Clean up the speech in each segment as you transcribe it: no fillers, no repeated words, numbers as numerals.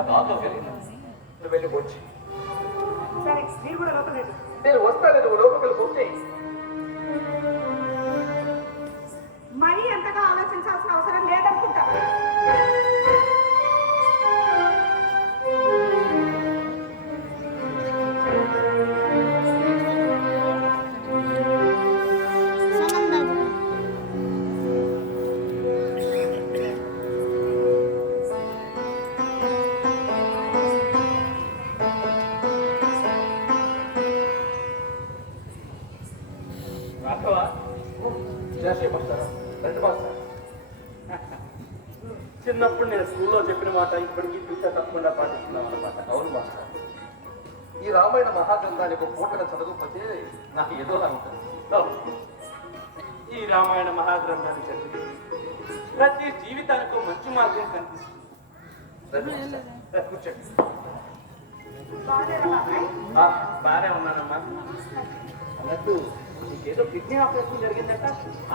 నాకు ఆకలి కలిగింది. నువ్వు వెళ్ళి వచ్చి సరే మీరు కూడా లోపలేదు. నేను వస్తాను, నువ్వు లోపలికి వచ్చి. మరీ ఎంతగా ఆలోచించాల్సిన అవసరం లేదనుకుంటా. చిన్నప్పుడు నేను స్కూల్లో చెప్పిన మాట ఇప్పటికీ పిచ్చ తప్పకుండా పాటిస్తున్నాను అన్నమాట. అవును మాస్టర్, ఈ రామాయణ మహాగ్రంథానికి ఒక పూటగా చదవకపోతే నాకు ఏదోలా ఉంటుంది. ఈ రామాయణ మహాగ్రంథాన్ని చదివి ప్రతి జీవితానికి మంచి మార్గం కనిపిస్తుంది. కూర్చోండి. బాగానే ఉన్నానమ్మా. అన్నట్టు నీకేదో కిడ్నీ ఆపరేషన్ జరిగిందట,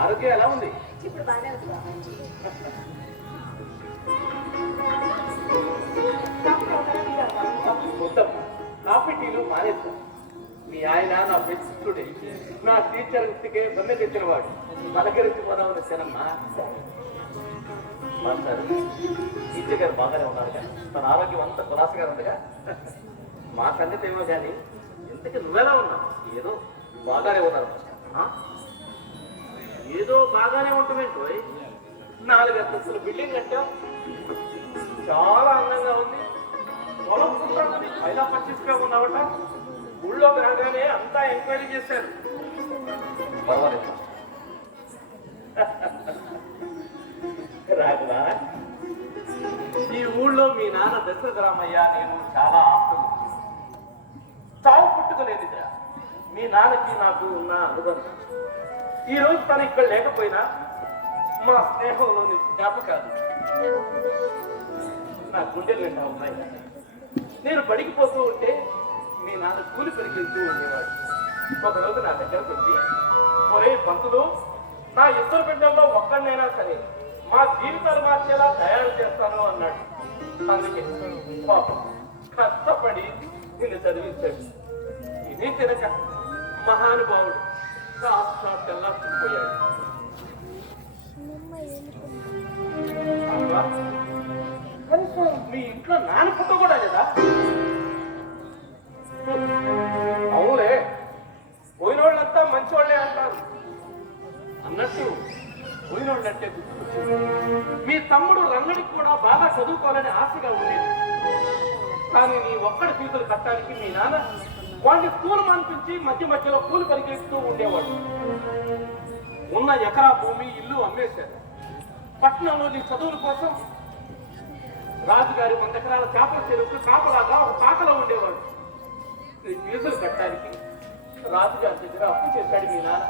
ఆరోగ్యం ఎలా ఉంది? ఇప్పుడు బాగానే కాఫీ టీలు మానేస్తాను. మీ ఆయన నా బెస్టుడే, నా టీచర్ వృత్తికే బొమ్మె తెచ్చినవాడు. పలకరించి పోదామని వచ్చానమ్మా. మాస్టర్, టీచర్ గారు బాగానే ఉన్నారు కానీ తన ఆరోగ్యం అంతా కులాసగా ఉందిగా. మా సంగతి ఏమో కానీ ఇంతకీ నువ్వెలా ఉన్నావు? ఏదో బాగానే ఉన్నారు మాస్టర్. ఏదో బాగానే ఉంటుందేంటో. 4 అంతస్తుల బిల్డింగ్ అంటే చాలా అందంగా ఉంది. పొలం చూడాలని పైన పచ్చిగా ఉన్నావట. ఊళ్ళోకి రాగానే అంతా ఎంక్వైరీ చేశారు. పర్వాలేదు రాఘవా, ఈ ఊళ్ళో మీ నాన్న దశరథ రామయ్య నేను చాలా ఆప్తులు. చావు పుట్టుకోలేదురా మీ నాన్నకి నాకు ఉన్న అనుబంధం. ఈ రోజు తను ఇక్కడ లేకపోయినా మా స్నేహంలోని జ్ఞాపకాలు నా గుండెలు నిండా ఉన్నాయి. నేను బడికి పోతూ ఉంటే మీ నాన్న కూలి పనికి వెళ్తూ ఉండేవాడు. ఒకరోజు నా దగ్గరకు వచ్చి, ఒరే పంతులు, నా 2 బిడ్డల్లో ఒక్కడినైనా సరే మా జీవితాలు మార్చేలా తయారు చేస్తాను అన్నాడు. అందుకే పాపం కష్టపడి నిన్ను చదివించాడు. ఇది తినక మహానుభావుడు సాక్షాత్తెల్లా చూపోయాడు. కనీసం మీ ఇంట్లో నాన్న పుట్ట కూడా లేదా? అవునులే, పోయినోళ్ళంతా మంచివాళ్లే అంటారు. అన్నట్టు పోయినోళ్ళంటే గుర్తుకొచ్చింది, మీ తమ్ముడు రంగడికి కూడా బాగా చదువుకోవాలని ఆశగా ఉండేది. కానీ నీ ఒక్కడి ఫీజులు కట్టడానికి మీ నాన్న వాడిని స్కూల్ మానిపించి మధ్య మధ్యలో కూలి పరిగెడుతూ ఉండేవాడు. ఉన్న ఎకరా భూమి, ఇల్లు అమ్మేశారు. పట్టణంలో నీ చదువుల కోసం రాజుగారి 100 ఎకరాల చేపల చెరువుకు కాపలాగా ఒక కాకలో ఉండేవాడు. ఫీజులు కట్టడానికి రాజుగారి దగ్గర అప్పు చేశాడు మీ నాన్న.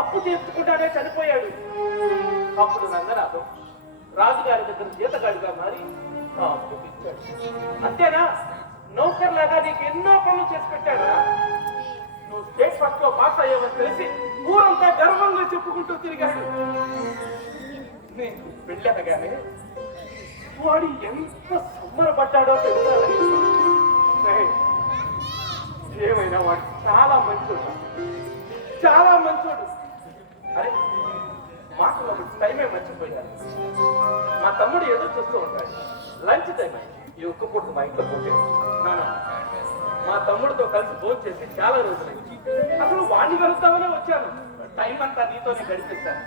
అప్పు చేసుకుంటానే చనిపోయాడు. అప్పుడు రంగనాథం రాజుగారి దగ్గర జీతగాడిగా మారి ఆ అప్పు ఇచ్చాడు. అంతేనా? నౌకర్లాగా నీకు ఎన్నో పనులు చేసి పెట్టాడా? నువ్వు స్టేట్ ఫస్ట్ లో పాస్ అయ్యావని తెలిసి ఊరంతా గర్వంగా చెప్పుకుంటూ తిరిగాడు. నీకు పెళ్ళనగానే వాడు ఎంత సంబరపడ్డాడో తెలుసా? ఏమైనా వాడు చాలా మంచోడు, చాలా మంచోడు. అరే మాకు టైమే మర్చిపోయాను. మా తమ్ముడు ఎదురు చూస్తూ ఉంటాడు. లంచ్ టైం అయింది. ఈ ఒక్క పూట మా ఇంట్లో పోతే మా తమ్ముడితో కలిసి భోజనం చేసి చాలా రోజులైంది. అసలు వాడిని కలుద్దామనే వచ్చాను. టైం అంతా నీతోనే గడిపేశాను.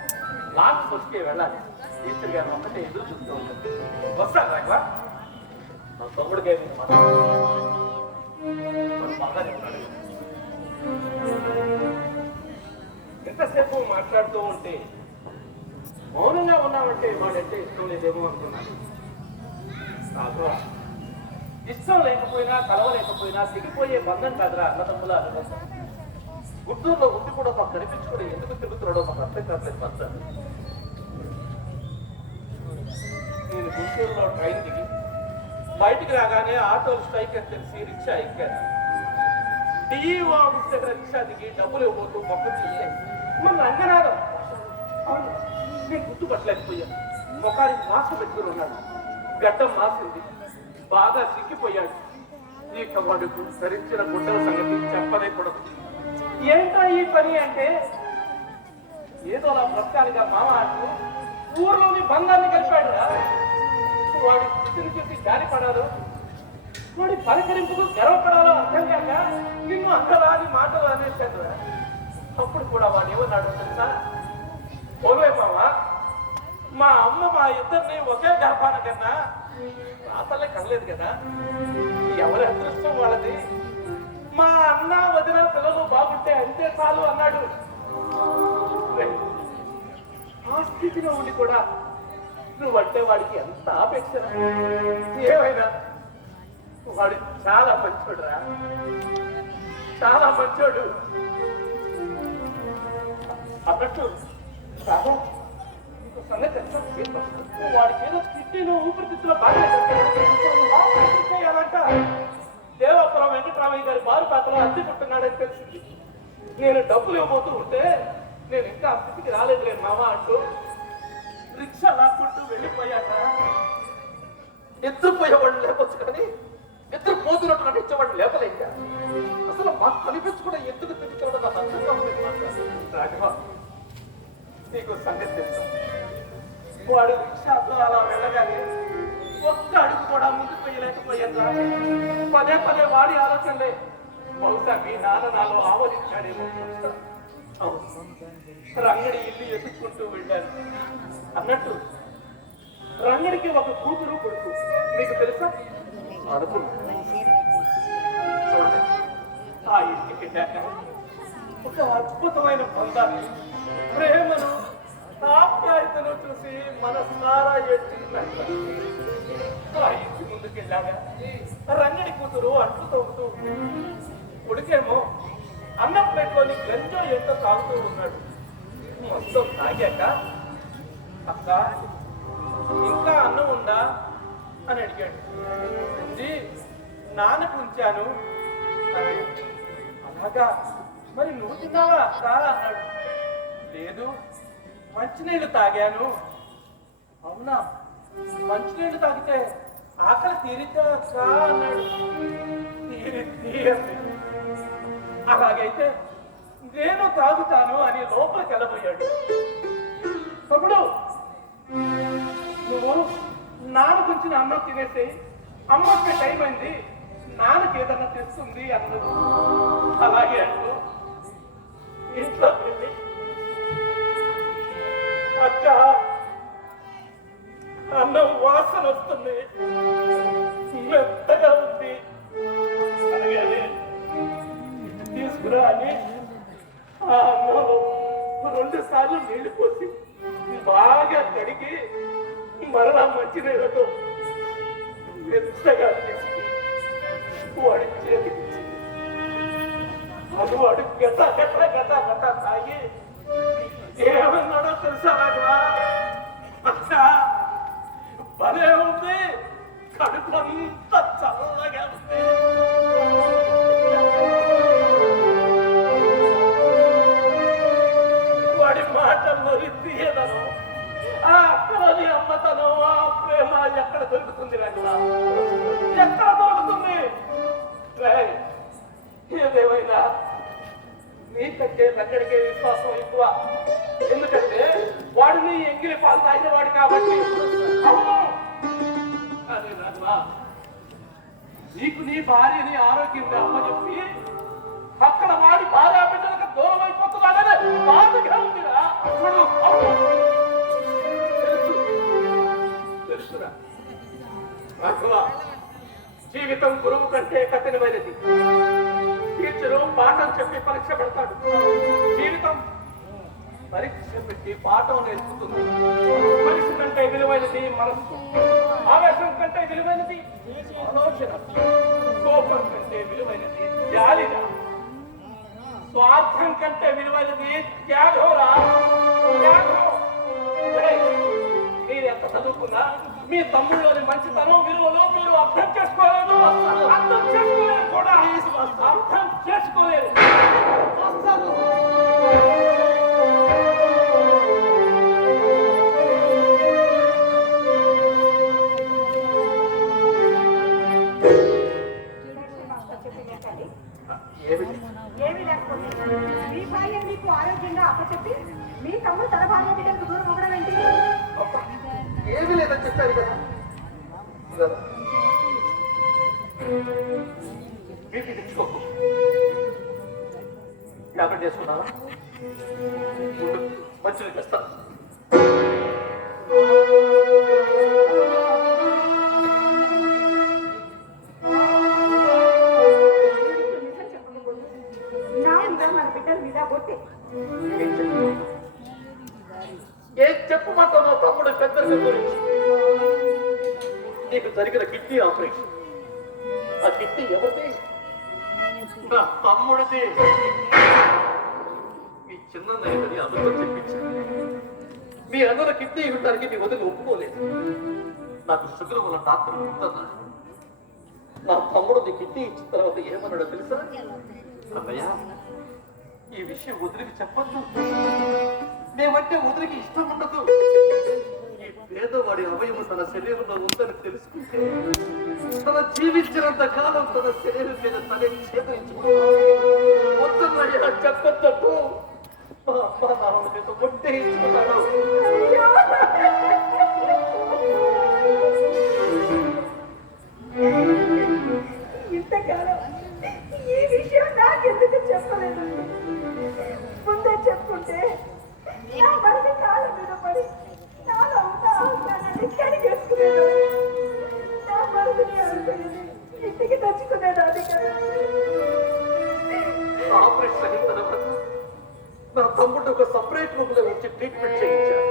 లాస్ట్ బస్కే వెళ్ళాలి. టీచర్ గారు ఒక్కటే ఎదురు చూస్తూ ఉంటాను. వస్తాను రాఘవా. మా తమ్ముడికి ఏమైంది బాగానే ఉన్నాడు. ఎంతసేపు మాట్లాడుతూ ఉంటే మౌనంగా ఉన్నామంటే వాడంటే ఇష్టం లేదేమో అనుకున్నాను. ఇష్టం లేకపోయినా కలవలేకపోయినా దిగిపోయే బంధం కాదురా అన్నదమ్ముల అనుబంధం. గుంటూరులో ఉండి కూడా మాకు కనిపించుకుని ఎందుకు తిరుగుతున్నాడో మాకు అర్థం కావట్లేదు. బంధం నేను గుంటూరులో ట్రైన్ దిగి బయటికి రాగానే ఆటోలు స్ట్రైక్ అని తెలిసి రిక్షా ఎక్కాను. డిఈఓ ఆఫీస్ దగ్గర రిక్షా దిగి డబ్బులు ఇవ్వబోతూ మొక్క చూస్తే మన రంగనాథం. అవును, నేను గుర్తుపట్టలేకపోయాను. ముఖానికి మాస్క్ పెట్టుకుని ఉన్నాడు. గడ్డం మాసింది, బాగా సిక్కిపోయాడు. ఇక వాడుకు ధరించిన గుడ్డల సంగతి చెప్పనే కూడదు. ఏంటో ఈ పని అంటే ఏదో అలా బ్రతకాలిగా మామ అంటూ ఊర్లోని బంధాన్ని కలిపాడు. వాడి స్థితిని చూసి జారిపడాలో, వాడి పలకరింపుకు గర్వపడాలో అర్థం కాక నిన్ను అందరాని మాటలు అనేసాడు. అప్పుడు కూడా వాడు ఏమన్నాడు తెలుసా? ఓవే మామ, మా అమ్మ మా ఇద్దరిని ఒకే గర్భాన కన్నా రాతలే కనలేదు కదా, ఎవరి అదృష్టం వాళ్ళది, మా అన్న వదిన పిల్లలు బాగుంటే అంతే చాలు అన్నాడు. ఆ స్థితిలో ఉండి కూడా నువ్వంటే వాడికి ఎంత ఆపేక్ష. ఏమైనా వాడు చాలా మంచోడురా, చాలా మంచోడు. అన్నట్టు బాబా సంగతి వాడికి ఏదో తిట్టిను ఊపిరితిత్తులో బాగా చేయాలంట. దేవాపురం వెంకటరామయ్య గారి బారు పాత్రలో అద్దె కొట్టున్నాడని తెలిసింది. నేను డబ్బులు ఇవ్వబోతూ ఉంటే నేను ఇంకా ఆ స్థితికి రాలేదులే మామ అంటూ రిక్షా లాక్కుంటూ వెళ్ళిపోయాక ఎత్తుపోయేవాళ్ళు లేపొచ్చు కానీ ఎత్తుకు పోతున్నట్టు నటించేవాళ్ళు లేపలేక అసలు మాకు కనిపించకుండా ఎందుకు తిరుగుతాడో నాకు అర్థంగా ఉంది. నీకు సంగతి తెలుసు, వాడు రిక్షాలో అలా వెళ్ళగానే ఒక్క అడుగు కూడా ముందుకు పోయలేకపోయాను. పదే పదే వాడి ఆలోచనలే. బహుశా మీ నాన్న నాలో ఆవరించాడేమో. రంగడి ఇల్లు ఎత్తుక్కుంటూ వెళ్ళాను. అన్నట్టు రంగడికి ఒక కూతురు కొడుకు, మీకు తెలుసా? అనుకున్నా. చూడండి, ఆ ఇంటికి వెళ్ళాక ఒక అద్భుతమైన బంధాన్ని, ప్రేమను, ఆప్యాయతను చూసి మనసారా ఎత్తుకున్నాడు. ఆ ఇంటి ముందుకెళ్ళాగా రంగడి కూతురు అంట్లు తవ్వుతూ, కొడుకేమో అన్నం ప్లేట్లోని గంజో ఎంత తాగుతూ ఉన్నాడు. మొత్తం తాగాక, అక్క ఇంకా అన్నం ఉందా అని అడిగాడు. ఉంది, నాన్నకు ఉంచాను అని. అలాగా, మరి నువ్వు తిన్నావా అక్క అన్నాడు. లేదు, మంచినీళ్ళు తాగాను. అవునా, మంచినీళ్ళు తాగితే ఆకలి తీరితే అక్క అన్నాడు. తీరింది. అలాగైతే నేను తాగుతాను అని లోపలికి వెళ్ళబోయాడు. తమ్ముడు, నువ్వు నాన్న గురించి అన్నం తినేసి అమ్మకి టైం అయింది, నాన్నకి ఏదన్నా తెస్తుంది అన్నది. అలాగే అంటూ ఇంట్లో అక్క అన్నం వాసన వస్తుంది, మెత్తగా ఉంది, అలాగే తీసుకురా అని ఆ అన్నంలో 2 సార్లు నీళ్లు పోసి బాగా కడిగి మరలా మంచినీళ్ళతో మెత్తగా తీసుకు వాడి చేతికి అది వాడు గత గత గత గత తాగి ఏమన్నాడో తెలుసా? అక్క భలే ఉంది, కడుపు అంతా చల్లగా ఉంది. వాడి మాటల్లో తీయదను, ఆ అక్కలోని అమ్మతనం, ఆ ప్రేమ ఎక్కడ దొరుకుతుంది? ఎక్కడ దొరుకుతుంది? ఏదేమైనా నీకంటే రంగడికే విశ్వాసం ఎక్కువ. ఎందుకంటే వాడు నీ ఎంగిలి పాలు తాగినవాడు కాబట్టి. అదే రాజువా, నీకు నీ భార్యని ఆరోగ్యంగా అమ్మచెప్పి అక్కడ వాడి భార్య బిడ్డలకు దూరం అయిపోతున్నాడనే బాధగా ఉందిరా. తెలుసురా రాఘవా, జీవితం గురువు కంటే కఠినమైనది. టీచరు పాఠం చెప్పి పరీక్ష పెడతాడు, జీవితం పరీక్ష పెట్టి పాఠం నేర్పుతుంది. మనిషి కంటే విలువైనది మనస్సు, ఆవేశం కంటే విలువైనది ఆలోచన, కోపం కంటే విలువైనది జాలిరా, స్వార్థం కంటే విలువైనది త్యాగంరా, త్యాగం. మీరు ఎంత చదువుకున్నా మీ తమ్ముళ్ళలోని మంచితనం, విలువలు మీరు అర్థం చేసుకోలేదు, అర్థం చేసుకోలేదు కూడా, అర్థం చేసుకోలేదు. ఏమిటి? ఏమీ లేకపోతే మీ భార్య మీకు ఆరోగ్యంగా అప్పచెప్పి మీ తమ్ముడు తన భార్య బిడ్డలకు దూరం అవ్వడం ఏంటి? అబ్బా, ఏమీ లేదని చెప్పారు కదా. కదా. బీపీ తెచ్చుకోకు. టాబ్లెట్ చేసుకున్నావా? మంచిది తెస్తాను. నిజం చెప్పకపోతే నా మీద మన బిడ్డల మీద కొట్టే ఏం చెప్పమంటావు నా తమ్ముడు పెద్దల గురించి? నీకు జరిగిన కిడ్నీ ఆపరేషన్, ఆ కిడ్నీ ఎవరిది? నా తమ్ముడిది. మీ చిన్న నాయకుని అబద్ధం చెప్పించాను. మీ అన్నల కిడ్నీ ఇవ్వడానికి మీ వదిలి ఒప్పుకోలేదు. నాకు షుగర్ వల్ల డాక్టర్ ఉంటున్నాడు. నా తమ్ముడు నీ కిడ్నీ ఇచ్చిన తర్వాత ఏమన్నాడో తెలుసా? అన్నయ్య, ఈ విషయం వదిలికి చెప్పద్దు. మేమంటే వదిలికి ఇష్టం ఉండదు. ఈ పేదవాడి అవయవం తన శరీరంలో ఉందని తెలుసుకుంటే తన జీవించినంత కాలం తన శరీరం మీద తనే వద్దన్నయ్య చెప్పొద్దట్టు. మా అమ్మ నాన్న చేత కొట్టేయించుకున్నాడు. ఇంతకాలం ఈ విషయం నాకెందుకు చెప్పలేదు? ముందే చెప్పుంటే నా మరిది కాళ్ళ మీద పడి నాలో ఉన్న ఆహ్లానాన్ని కడిగేసుకునేది. నా మరిదిని అనుకునేది ఇంటికి తెచ్చుకునేదాన్ని కదా. ఆపరేషన్ అయిన తర్వాత నా తమ్ముడు ఒక సపరేట్ రూమ్ లో వచ్చి ట్రీట్మెంట్ చేయించాడు.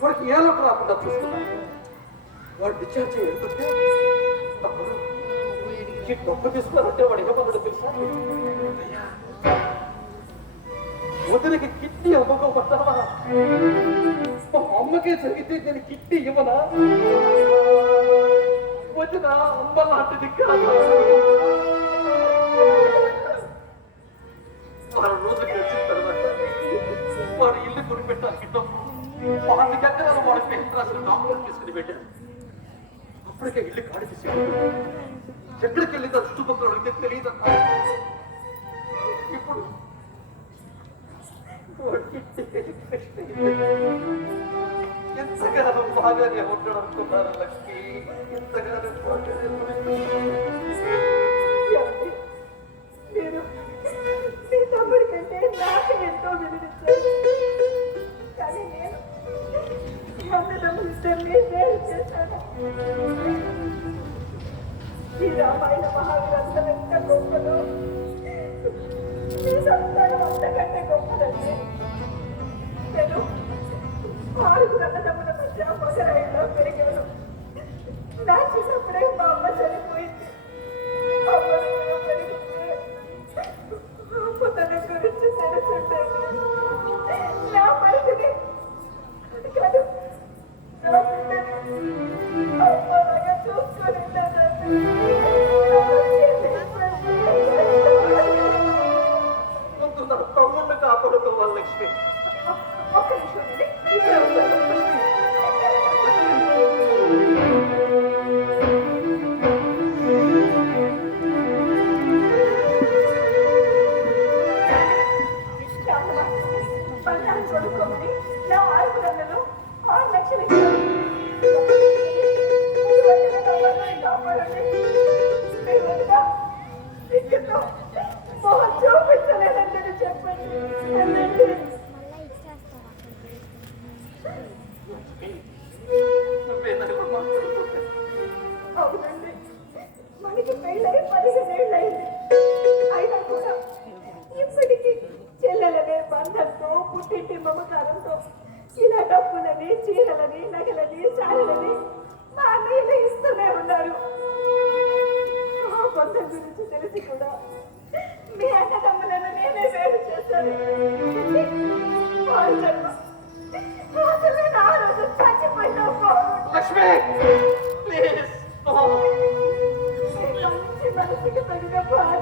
వాడికి ఏ లోటు రాకుండా చూసుకున్నాను. వాడు డిశ్చార్జ్ చేస్తుంటే తమ్ముడు ఈ డబ్బు తీసుకున్నారంటే వాడు ఏమన్నాడు తెలుసా? వదిలికి కిడ్నీ అమ్మకపోతావా? మా అమ్మకే జరిగితే నేను కిడ్నీ ఇవ్వనా? వదిన అమ్మ లాంటిది కాదు. వారం రోజులకి వచ్చిన తర్వాత వాడు ఇల్లు కొనిపెట్టడానికి డబ్బు 5 ఎకరాలు వాడి పేరు రాసిన డాక్టర్ తీసుకుని పెట్టారు. అప్పటికే ఇల్లు ఖాళీ చేసి ఎక్కడికి వెళ్ళిందా చుట్టుపక్కల అడిగితే తెలియదు. ఇప్పుడు ఎంతగానో బాగానే ఉండడం అనుకున్నారు లక్ష్మి. ఎంతగానో బాగానే నేను మీ తమ్ముడి కంటే నాకు ఎంతో విలువిచ్చాను. కానీ నేను అన్నదమ్ములిద్దరినీ వేరు చేశాను. ఈ రామాయణ మహాగ్రంథం ఎంత గొప్పదో ఈ సంతానం అంతకంటే గొప్పదండి. నేను 6 అన్నదమ్ముల మధ్య మగరాయిలో పెరిగాను. నా చిన్నప్పుడే మా అమ్మ చనిపోయింది. అమ్మ దగ్గర పెరిగితే అమ్మ తన గురించి తెలుసుంటాను. నా పరిధిని అది కాదు, నా బిడ్డని అమ్మలాగా చూసుకొని నా తమ్ముడిని కాపాడుకోవాలి లక్ష్మి. ఒక్క నిమిషం అండి. ఇప్పుడే వస్తాను. పన్నాలు కొనుక్కోమని నా 6 నెలలు 6 లక్షలు ఇచ్చారు. కాపాడండి. మీరు వద్దా? ఇంట్లో మొహం చూపించలేదంటే చెప్పండి. అవునండి, మనకి పెళ్ళై 15 ఏళ్ళయింది. అయినా కూడా ఇప్పటికీ చెల్లెలనే బంధంతో పుట్టింటి మమకారంతో ఇలా డబ్బులని చీరలని నగలని సారలని మా అన్నయ్యలు ఇస్తూనే ఉన్నారు. ఆ బంధం గురించి తెలిసి కూడా మీ అన్నదమ్ములను నేనే వేరు చేశాను. అసలు నేను ఆ రోజు చచ్చిపోయినా లక్ష్మి ప్లీజ్ మంచి మనసుకి తగిన భార్య